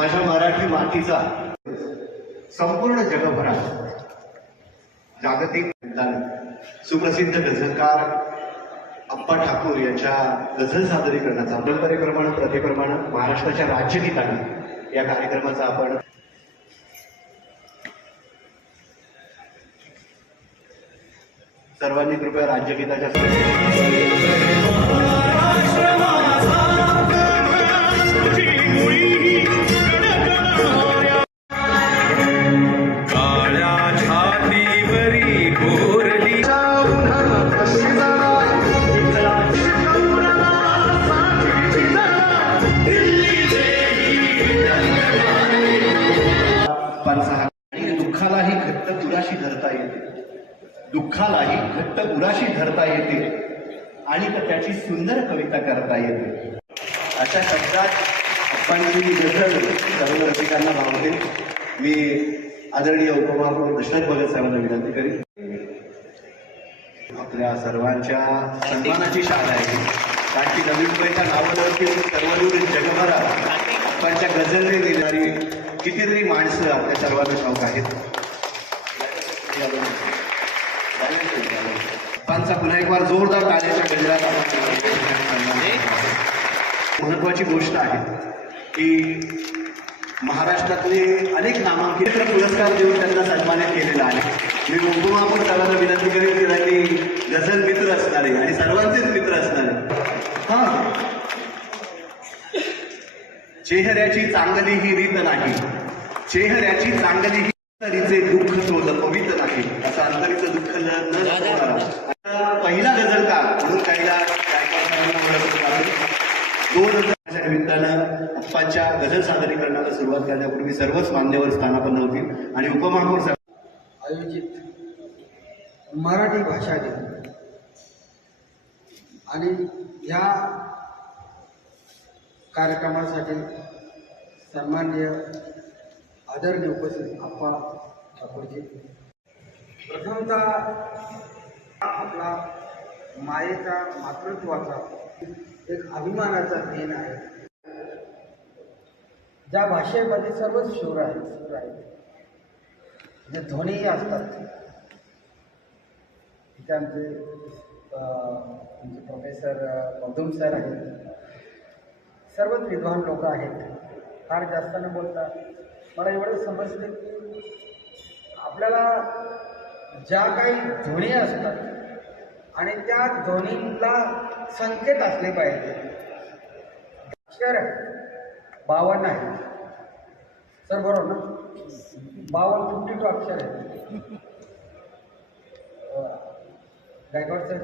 माझ्या मराठी मातीचा संपूर्ण जगभरात जागतिक सुप्रसिद्ध गझलकार अप्पा ठाकूर यांच्या गझल सादरीकरणाचा परंपरेप्रमाणे प्रथेप्रमाणे महाराष्ट्राच्या राज्यगीताने या कार्यक्रमाचा आपण सर्वांनी कृपया राज्यगीताच्या दुःखालाही घट्ट उराशी धरता येते, दुःखालाही घट्ट उराशी धरता येते आणि त्याची सुंदर कविता करता येते. अशा शब्दात अप्पांची गझल सर्व रसिकांना भावते. मी आदरणीय उपमहापौर दशरथ भगत साहेबांना विनंती करीन. आपल्या सर्वांच्या सन्मानाची शाळा आहे, कारण की नवीन मुंबईच्या नावावरती सर्वदूर जगभरात अप्पांच्या गझलने देणारी कितीतरी माणसं आपल्या सर्वांना ठाऊक आहेत. अप्पांचा पुन्हा एक वार जोरदार टाळ्याच्या गजरात महत्वाची गोष्ट आहे की महाराष्ट्रातले अनेक नामांकित पुरस्कार देऊन त्यांना सन्मानित केलेला आहे. मी उपमहापौर साहेबांना विनंती करेन की त्यांनी गझल मित्र असणारे आणि सर्वांचेच मित्र असणारे चेहऱ्याची चांगली ही रीत नाही, चेहऱ्याची चांगली ही अंतरीचे दुःख तो लपवित नाही, असं अंतरीचं दुःख न लपवणारा पहिला गझलकार म्हणून काहीला दोन हजारच्या निमित्तानं अप्पांच्या गझल सादरीकरणाला सुरुवात करण्यापूर्वी सर्वच मान्यवर स्थानापन्न होतील आणि उपमहापौर साहेब आयोजित मराठी भाषा दिन आणि या कार्यक्रमासाठी सन्माननीय आदरणीय उपस्थित अप्पा ठाकूरजी, प्रथमतः आपला मायेचा मातृत्वाचा एक अभिमानाचा दिन आहे. ज्या भाषेमध्ये सर्वच सूर आहेत, जे ध्वनीही असतात. तिथे आमचे प्रोफेसर मधुम सर आहेत, सर्वच विद्वान लोक आहेत. फार जास्त न बोलता मला एवढं समजतं की आपल्याला ज्या काही ध्वनी असतात आणि त्या ध्वनीला संकेत असले पाहिजे. अक्षर 52 आहे सर, बरोबर ना? 52 अक्षर आहे. गायकवाड सर